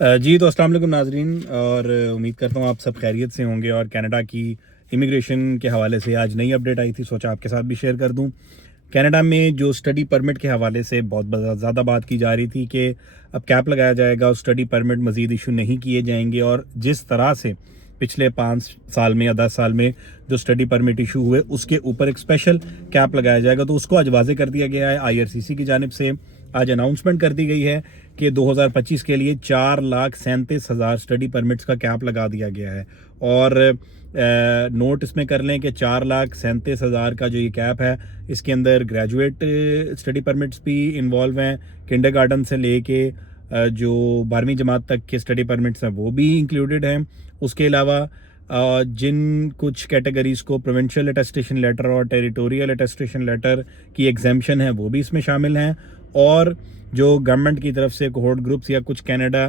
जी तो अस्सलाम वालेकुम नाजरीन, और उम्मीद करता हूँ आप सब खैरियत से होंगे। और कनाडा की इमिग्रेशन के हवाले से आज नई अपडेट आई थी, सोचा आपके साथ भी शेयर कर दूँ। कनाडा में जो स्टडी परमिट के हवाले से बहुत ज़्यादा बात की जा रही थी कि अब कैप लगाया जाएगा और स्टडी परमिट मज़ीद इशू नहीं किए जाएंगे। और जिस तरह से पिछले 5 साल में या 10 साल में जो स्टडी परमिट इशू हुए उसके ऊपर एक स्पेशल कैप लगाया जाएगा, तो उसको आज वाजे कर दिया गया है। IRCC की जानिब से आज अनाउंसमेंट कर दी गई है कि 2025 के लिए 4,37,000 स्टडी परमिट्स का कैप लगा दिया गया है। और नोट इसमें कर लें कि 4,37,000 का जो ये कैप है, इसके अंदर ग्रेजुएट स्टडी परमिट्स भी इन्वॉल्व हैं, किंडरगार्टन से लेके जो 12वीं जमात तक के स्टडी परमिट्स हैं वो भी इंक्लूडेड हैं। उसके अलावा जिन कुछ कैटेगरीज को प्रोविंशियल अटेस्टेशन लेटर और टेरिटोरियल अटेस्टेशन लेटर की एग्जेम्पशन है वो भी इसमें शामिल हैं। और जो गवर्नमेंट की तरफ से कोहोर्ट ग्रुप्स या कुछ कनाडा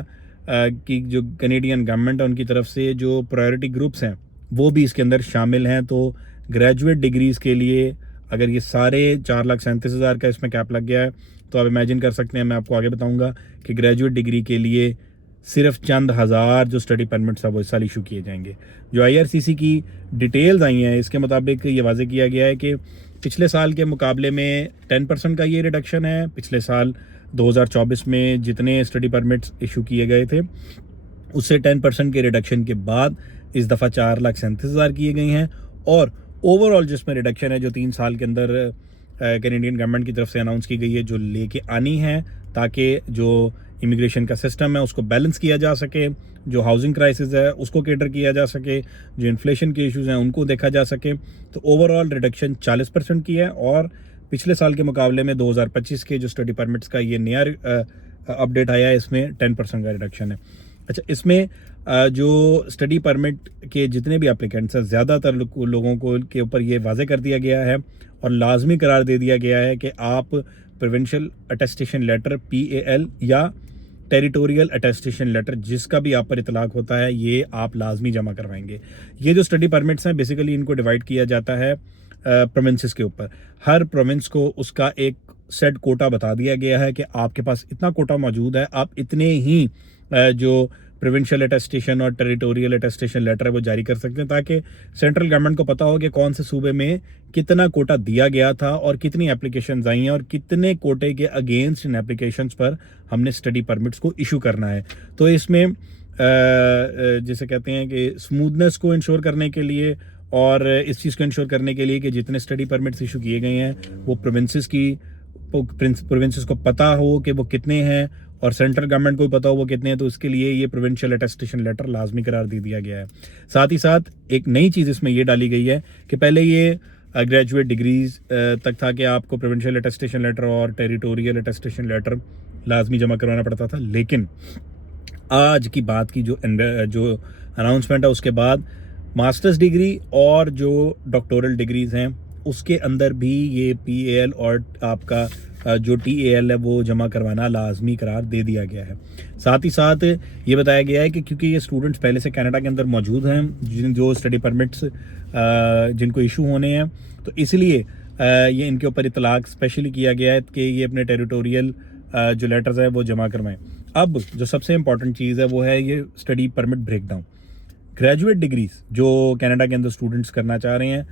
की जो कैनेडियन गवर्नमेंट है उनकी तरफ से जो प्रायोरिटी ग्रुप्स हैं वो भी इसके अंदर शामिल हैं। तो ग्रेजुएट डिग्रीज़ के लिए अगर ये सारे 4,37,000 का इसमें कैप लग गया है, तो आप इमेजिन कर सकते हैं, मैं आपको आगे बताऊंगा कि ग्रेजुएट डिग्री के लिए सिर्फ चंद हज़ार जो स्टडी परमिट्स है वो इस साल इशू किए जाएंगे। जो IRCC की डिटेल्स आई हैं इसके मुताबिक ये वाजे किया गया है कि पिछले साल के मुकाबले में 10% का ये रिडक्शन है। पिछले साल 2024 में जितने स्टडी परमिट्स इशू किए गए थे उससे 10% के रिडक्शन के बाद इस दफ़ा 4,37,000 किए गए हैं। और ओवरऑल जिसमें रिडक्शन है जो 3 साल के अंदर कैनेडियन गवर्नमेंट की तरफ से अनाउंस की गई है जो लेके आनी है, ताकि जो इमिग्रेशन का सिस्टम है उसको बैलेंस किया जा सके, जो हाउसिंग क्राइसिस है उसको केटर किया जा सके, जो इन्फ्लेशन के इश्यूज हैं उनको देखा जा सके। तो ओवरऑल रिडक्शन 40% की है। और पिछले साल के मुकाबले में 2025 के जो स्टडी परमिट्स का ये नया अपडेट आया है, इसमें 10% का रिडक्शन है। अच्छा, इसमें जो स्टडी परमिट के जितने भी एप्लीकेंट्स हैं ज़्यादातर लोगों को के ऊपर ये वाजे कर दिया गया है और लाजमी करार दे दिया गया है कि आप प्रोविंशियल अटेस्टेशन लेटर PAL या टेरिटोरियल अटेस्टेशन लेटर जिसका भी आप पर इतलाक होता है ये आप लाजमी जमा करवाएंगे। ये जो स्टडी परमिट्स हैं बेसिकली इनको डिवाइड किया जाता है प्रोविंसेस के ऊपर। हर प्रोविंस को उसका एक सेट कोटा बता दिया गया है कि आपके पास इतना कोटा मौजूद है, आप इतने ही जो प्रोविंशियल अटेस्टेशन और टेरिटोरियल अटेस्टेशन लेटर है वो जारी कर सकते हैं, ताकि सेंट्रल गवर्नमेंट को पता हो कि कौन से सूबे में कितना कोटा दिया गया था और कितनी एप्लीकेशंस आई हैं और कितने कोटे के अगेंस्ट इन एप्लीकेशंस पर हमने स्टडी परमिट्स को इशू करना है। तो इसमें जैसे कहते हैं कि स्मूथनेस को इंश्योर करने के लिए और इस चीज़ को इंश्योर करने के लिए कि जितने स्टडी परमिट्स इशू किए गए हैं वो प्रोविंसेस को पता हो कि वो कितने हैं और सेंट्रल गवर्नमेंट को भी पता हो वो कितने हैं, तो इसके लिए ये प्रोविंशियल अटेस्टेशन लेटर लाजमी करार दे दिया गया है। साथ ही साथ एक नई चीज़ इसमें ये डाली गई है कि पहले ये ग्रेजुएट डिग्रीज तक था कि आपको प्रोविंशियल अटेस्टेशन लेटर और टेरिटोरियल अटेस्टेशन लेटर लाजमी जमा करवाना पड़ता था, लेकिन आज की बात की जो अनाउंसमेंट है उसके बाद मास्टर्स डिग्री और जो डॉक्टोरल डिग्रीज़ हैं उसके अंदर भी ये PAL और आपका जो TAL है वो जमा करवाना लाजमी करार दे दिया गया है। साथ ही साथ ये बताया गया है कि क्योंकि ये स्टूडेंट्स पहले से कनाडा के अंदर मौजूद हैं जो स्टडी परमिट्स जिनको इशू होने हैं, तो इसलिए ये इनके ऊपर इतलाक स्पेशली किया गया है कि ये अपने टेरिटोरियल जो लेटर्स है वो जमा करवाएं। अब जो सबसे इंपॉर्टेंट चीज़ है वो है ये study permit breakdown. Graduate degrees जो कनाडा के अंदर स्टूडेंट्स करना चाह रहे हैं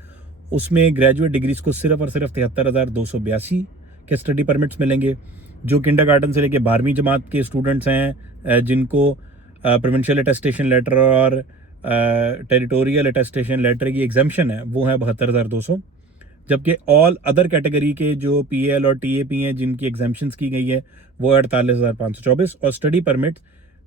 उसमें ग्रेजुएट डिग्रीज को सिर्फ और सिर्फ 73,282 के स्टडी परमिट्स मिलेंगे। जो किंडरगार्टन से लेके 12वीं जमात के स्टूडेंट्स हैं जिनको प्रोविंशियल अटेस्टेशन लेटर और टेरिटोरियल अटेस्टेशन लेटर की एग्जाम्पशन है वो है 72,200, जबकि ऑल अदर कैटेगरी के जो PAL और TAP हैं जिनकी एग्जाम्पशंस की गई है वो 48,524। और स्टडी परमिट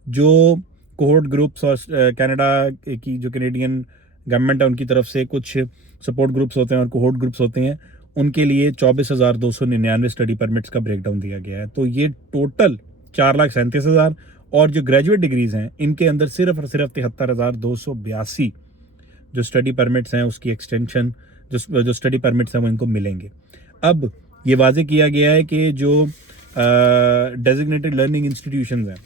जो कोहोर्ट ग्रुप्स और कनाडा की जो कैनेडियन गवर्नमेंट है उनकी तरफ से कुछ सपोर्ट ग्रुप्स होते हैं और कोहोर्ट ग्रुप्स होते हैं उनके लिए 24,299 स्टडी परमिट्स का ब्रेकडाउन दिया गया है। तो ये टोटल 4,37,000 और जो ग्रेजुएट डिग्रीज हैं इनके अंदर सिर्फ और सिर्फ 73,282 जो स्टडी परमिट्स हैं उसकी एक्सटेंशन जो स्टडी परमिट्स हैं वो इनको मिलेंगे। अब ये वाजे किया गया है कि जो डेजिग्नेटेड लर्निंग इंस्टीट्यूशंस हैं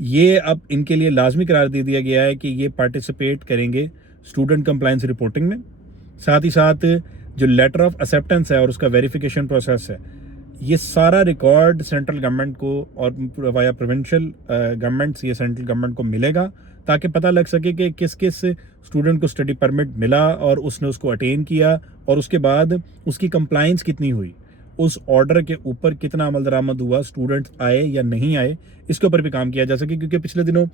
ये अब इनके लिए लाजमी करार दे दिया गया है कि ये पार्टिसिपेट करेंगे स्टूडेंट कंप्लायंस रिपोर्टिंग में। साथ ही साथ जो लेटर ऑफ एक्सेप्टेंस है और उसका वेरिफिकेशन प्रोसेस है ये सारा रिकॉर्ड सेंट्रल गवर्नमेंट को और वाया प्रोविंशियल गवर्नमेंट्स ये सेंट्रल गवर्नमेंट को मिलेगा, ताकि पता लग सके कि किस किस स्टूडेंट को स्टडी परमिट मिला और उसने उसको अटेन किया, और उसके बाद उसकी कंप्लाइंस कितनी हुई, उस ऑर्डर के ऊपर कितना अमल दरामद हुआ, स्टूडेंट्स आए या नहीं आए, इसके ऊपर भी काम किया जा सके। क्योंकि पिछले दिनों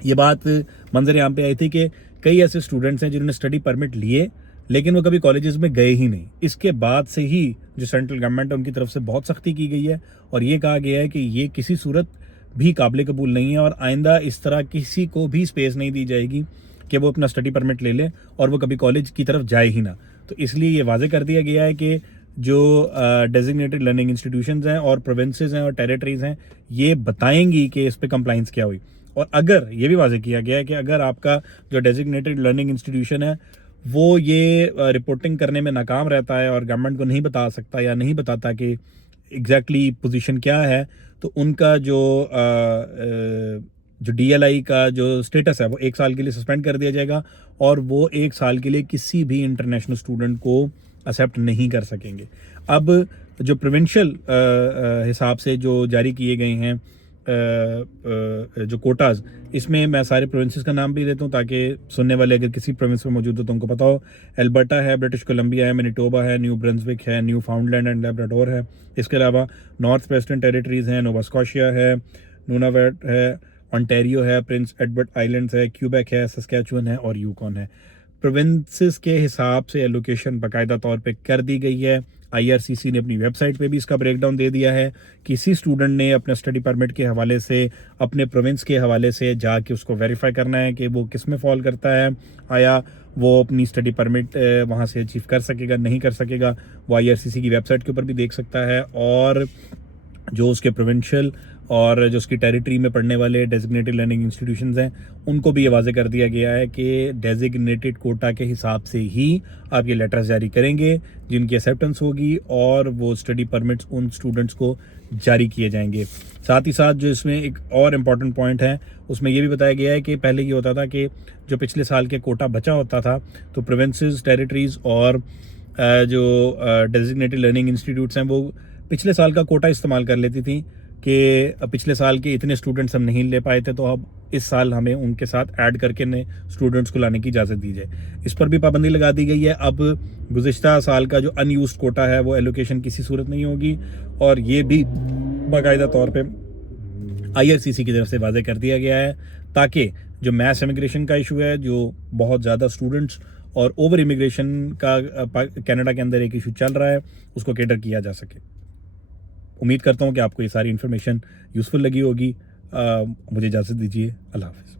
ये बात मंजर यहाँ पे आई थी कि कई ऐसे स्टूडेंट्स हैं जिन्होंने स्टडी परमिट लिए लेकिन वो कभी कॉलेजेस में गए ही नहीं। इसके बाद से ही जो सेंट्रल गवर्नमेंट है उनकी तरफ से बहुत सख्ती की गई है और ये कहा गया है कि ये किसी सूरत भी काबिल कबूल नहीं है और आइंदा इस तरह किसी को भी स्पेस नहीं दी जाएगी कि वो अपना स्टडी परमिट ले ले और वो कभी कॉलेज की तरफ जाए ही ना। तो इसलिए ये वाजे कर दिया गया है कि जो डेजिग्नेटेड लर्निंग इंस्टीट्यूशंस हैं और प्रोविंसेस हैं और टेरिटरीज हैं ये बताएंगी कि इस पे कंप्लाइंस क्या हुई। और अगर ये भी वाजे किया गया है कि अगर आपका जो डेजिग्नेटेड लर्निंग इंस्टीट्यूशन है वो ये रिपोर्टिंग करने में नाकाम रहता है और गवर्नमेंट को नहीं बता सकता या नहीं बताता कि एग्जैक्टली पोजीशन क्या है, तो उनका जो डीएलआई का जो स्टेटस है वो 1 साल के लिए सस्पेंड कर दिया जाएगा और वो 1 साल के लिए किसी भी इंटरनेशनल स्टूडेंट को एक्सेप्ट नहीं कर सकेंगे। अब जो प्रोविंशियल हिसाब से जो जारी किए गए हैं जो कोटाज, इसमें मैं सारे प्रोविंसेस का नाम भी देता हूँ ताकि सुनने वाले अगर किसी प्रोविंस में मौजूद हो तो उनको पता हो। एल्बर्टा है, ब्रिटिश कोलंबिया है, मैनिटोबा है, न्यू ब्रंसविक है, न्यू फाउंडलैंड एंड लैब्राडोर है। इसके अलावा नॉर्थ वेस्टर्न टेरिटरीज हैं, नोवा स्कॉशिया है, नूनावेट है, ऑन्टेरियो है, प्रिंस एडवर्ड आइलैंड्स है, क्यूबेक है, सस्कैचुअन है और यूकॉन है। प्रोविंसेस के हिसाब से एलोकेशन बाकायदा तौर पे कर दी गई है। आईआरसीसी ने अपनी वेबसाइट पे भी इसका ब्रेकडाउन दे दिया है। किसी स्टूडेंट ने अपने स्टडी परमिट के हवाले से अपने प्रोविंस के हवाले से जाके उसको वेरीफाई करना है कि वो किस में फॉल करता है, आया वो अपनी स्टडी परमिट वहाँ से अचीव कर सकेगा नहीं कर सकेगा, वो आईआरसीसी की वेबसाइट के ऊपर भी देख सकता है। और जो उसके प्रोविंशियल और जो उसकी टेरिटरी में पढ़ने वाले डेजिग्नेटेड लर्निंग इंस्टीट्यूशंस हैं उनको भी ये वाजे कर दिया गया है कि डेजिग्नेटेड कोटा के हिसाब से ही आप ये लेटर्स जारी करेंगे जिनकी एक्सेप्टेंस होगी और वो स्टडी परमिट्स उन स्टूडेंट्स को जारी किए जाएंगे। साथ ही साथ जो इसमें एक और इम्पॉर्टेंट पॉइंट है उसमें ये भी बताया गया है कि पहले ये होता था कि जो पिछले साल के कोटा बचा होता था तो प्रोविंसेस, टेरिटरीज और जो डेजिग्नेटेड लर्निंग इंस्टीट्यूट्स हैं वो पिछले साल का कोटा इस्तेमाल कर लेती थी कि पिछले साल के इतने स्टूडेंट्स हम नहीं ले पाए थे तो अब इस साल हमें उनके साथ ऐड करके नए स्टूडेंट्स को लाने की इजाज़त दी जाए। इस पर भी पाबंदी लगा दी गई है। अब गुज़िश्ता साल का जो अनयूज्ड कोटा है वो एलोकेशन किसी सूरत नहीं होगी और ये भी बाकायदा तौर पे आईआरसीसी की तरफ से वाजे कर दिया गया है ताकि जो मैस इमिग्रेशन का इशू है, जो बहुत ज़्यादा स्टूडेंट्स और ओवर इमिग्रेशन का कनाडा के अंदर एक इशू चल रहा है, उसको कैटर किया जा सके। उम्मीद करता हूँ कि आपको ये सारी इन्फॉर्मेशन यूज़फुल लगी होगी। मुझे इजाज़त दीजिए। अल्लाह हाफ़िज़।